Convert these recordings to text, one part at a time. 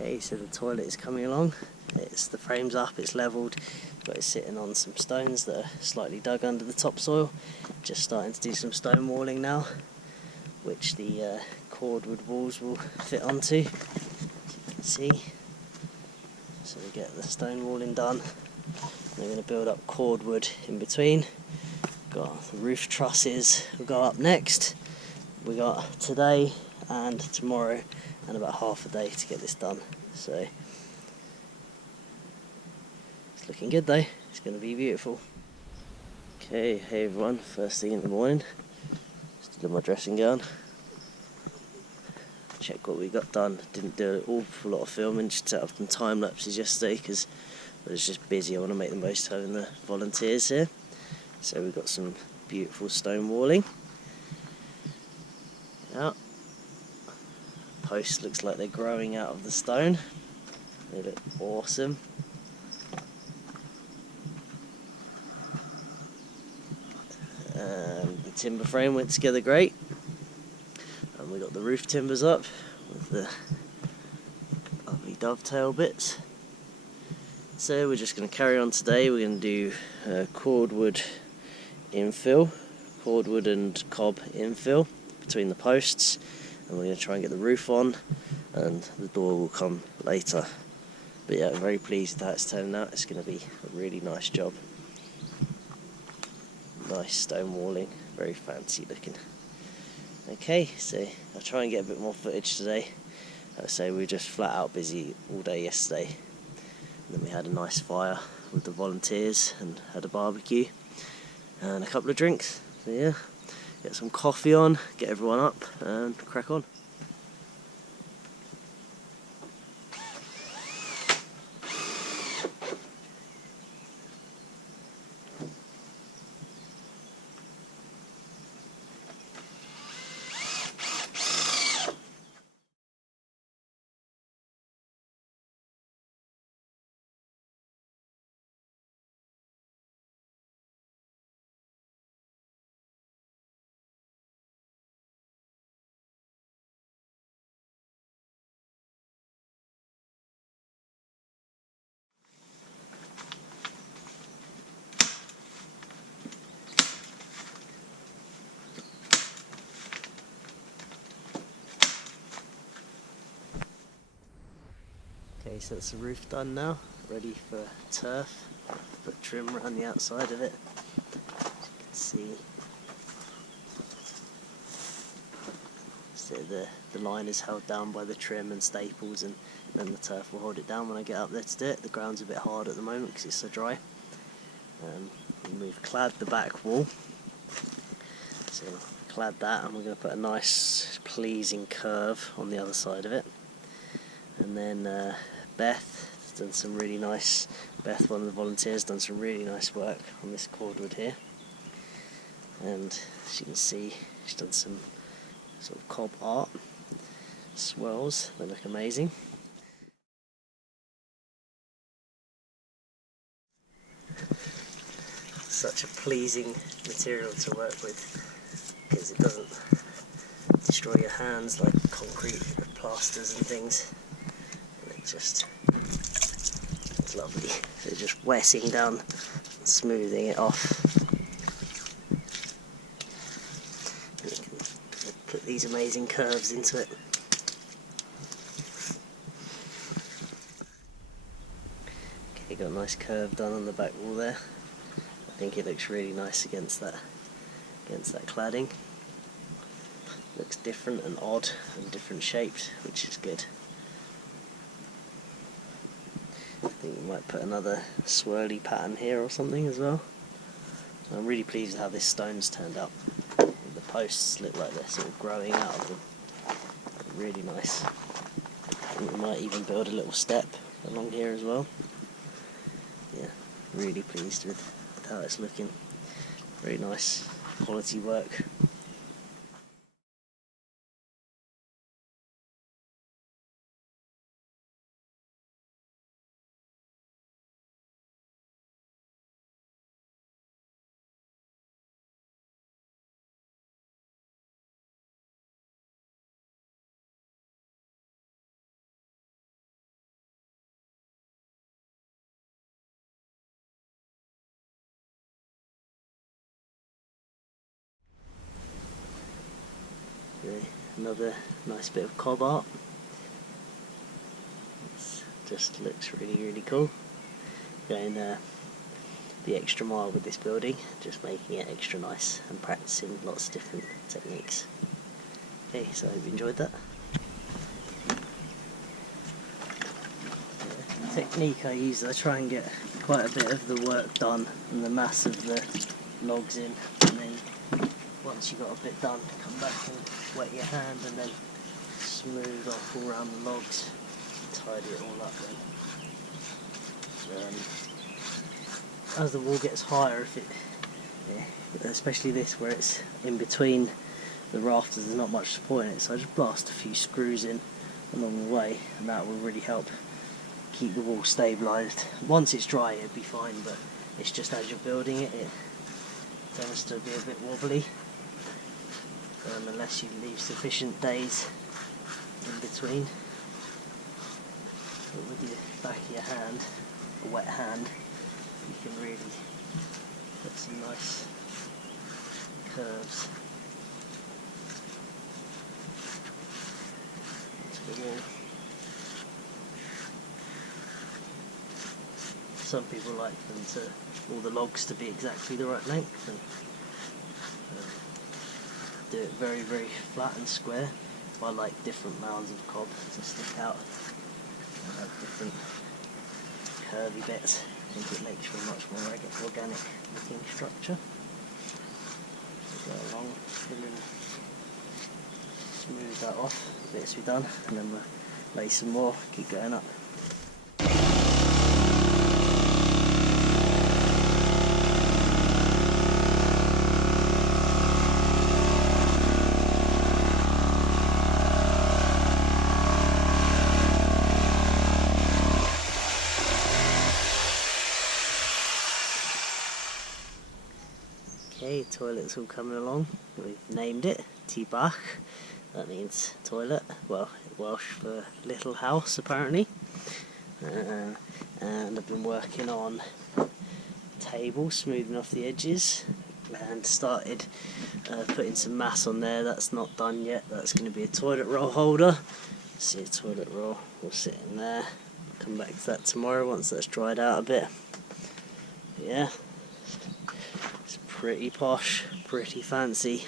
Okay, so the toilet is coming along. The frame's up, it's levelled, but it's sitting on some stones that are slightly dug under the topsoil. Just starting to do some stone walling now, which the cordwood walls will fit onto, as you can see. So we get the stone walling done. We're going to build up cordwood in between. Got the roof trusses will go up next. We got today and tomorrow and about half a day to get this done. So it's looking good though. It's going to be beautiful. Okay, hey everyone. First thing in the morning. Still in my dressing gown. Check what we got done. Didn't do an awful lot of filming. Just set up some time lapses yesterday because I was just busy. I want to make the most of having the volunteers here. So we've got some beautiful stone walling. Yeah. Posts looks like they're growing out of the stone. They look awesome. The timber frame went together great. And we got the roof timbers up with the lovely dovetail bits. So we're just going to carry on today. We're going to do cordwood infill, cordwood and cob infill between the posts, and we're going to try and get the roof on, and the door will come later. But yeah, I'm very pleased with how it's turning out. It's going to be a really nice job. Nice stone walling, very fancy looking. Okay, so I'll try and get a bit more footage today. Like I say, we were just flat out busy all day yesterday. And then we had a nice fire with the volunteers and had a barbecue and a couple of drinks. So yeah, get some coffee on, get everyone up and crack on. Okay, so that's the roof done now, ready for turf. Put trim around the outside of it, as you can see. So the line is held down by the trim and staples, and then the turf will hold it down when I get up there to do it. The ground's a bit hard at the moment because it's so dry. We've clad the back wall, so clad that, and we're going to put a nice pleasing curve on the other side of it. And then Beth has done some really nice, Beth, one of the volunteers, done some really nice work on this cordwood here. And as you can see, she's done some sort of cob art, swirls, they look amazing. Such a pleasing material to work with because it doesn't destroy your hands like concrete plasters and things. It's lovely. So just wetting down and smoothing it off. And you can put these amazing curves into it. Okay, got a nice curve done on the back wall there. I think it looks really nice against that cladding. Looks different and odd and different shaped, which is good. I think we might put another swirly pattern here or something as well. I'm really pleased with how this stone's turned out. The posts look like they're sort of growing out of them. Really nice. I think we might even build a little step along here as well. Yeah, really pleased with how it's looking. Very nice quality work. another nice bit of cob art. Just looks really cool. Going the extra mile with this building, just making it extra nice and practicing lots of different techniques. Okay, so I hope you enjoyed that. The technique I use, I try and get quite a bit of the work done and the mass of the logs in, and then once you've got a bit done, come back and wet your hand and then smooth off all around the logs, tidy it all up then. As the wall gets higher, if it, especially this where it's in between the rafters, there's not much support in it, so I just blast a few screws in along the way, and that will really help keep the wall stabilised. Once it's dry it'll be fine, but it's just as you're building it, it tends to be a bit wobbly, unless you leave sufficient days in between. But with your back of your hand, a wet hand, you can really put some nice curves into the wall. Some people like all the logs to be exactly the right length, and do it very flat and square. I like different mounds of cob to stick out and have different curvy bits. I think it makes for a much more organic looking structure. So go along, fill in, smooth that off, the bits we've done, and then we'll lay some more, keep going up. Okay, toilet's all coming along. We've named it T-Bach. That means toilet. Well, Welsh for little house apparently. And I've been working on table, smoothing off the edges, and started putting some mass on there. That's not done yet. That's going to be a toilet roll holder. See, a toilet roll will sit in there. I'll come back to that tomorrow once that's dried out a bit. But yeah. Pretty posh, pretty fancy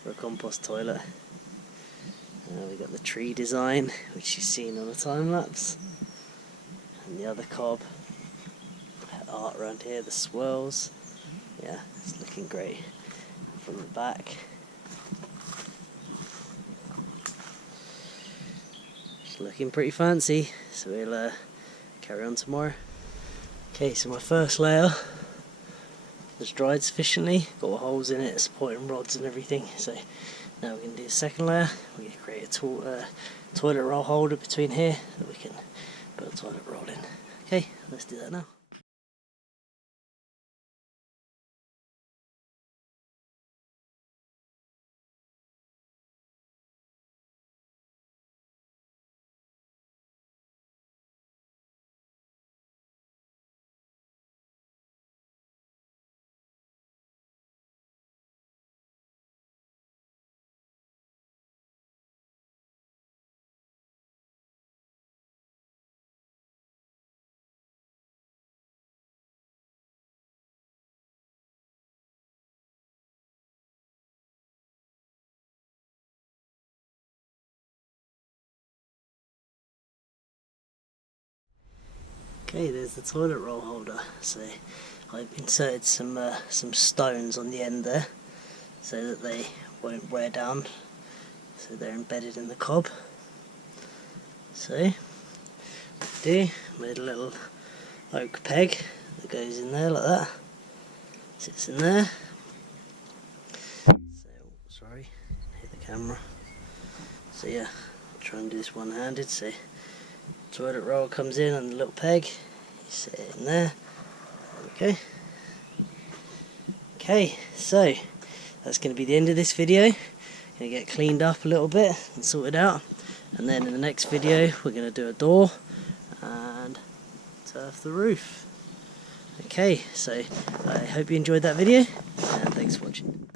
for a compost toilet. We got the tree design, which you've seen on the time lapse, and the other cob art around here, the swirls. Yeah, it's looking great from the back. It's looking pretty fancy, so we'll carry on tomorrow. Okay, so my first layer was dried sufficiently, got holes in it, supporting rods and everything. So now we're going to do the second layer. We're going to create a toilet roll holder between here that we can put a toilet roll in. Okay, let's do that now. Okay, there's the toilet roll holder. So I've inserted some stones on the end there so that they won't wear down, so they're embedded in the cob. So made a little oak peg that goes in there like that, sits in there. So, sorry, hit the camera. So yeah, I'll try and do this one-handed. So toilet roll comes in on the little peg, you set it in there. Okay. Okay, so that's going to be the end of this video. Going to get cleaned up a little bit and sorted out, and then in the next video we're going to do a door and turf the roof. Okay, so I hope you enjoyed that video, and thanks for watching.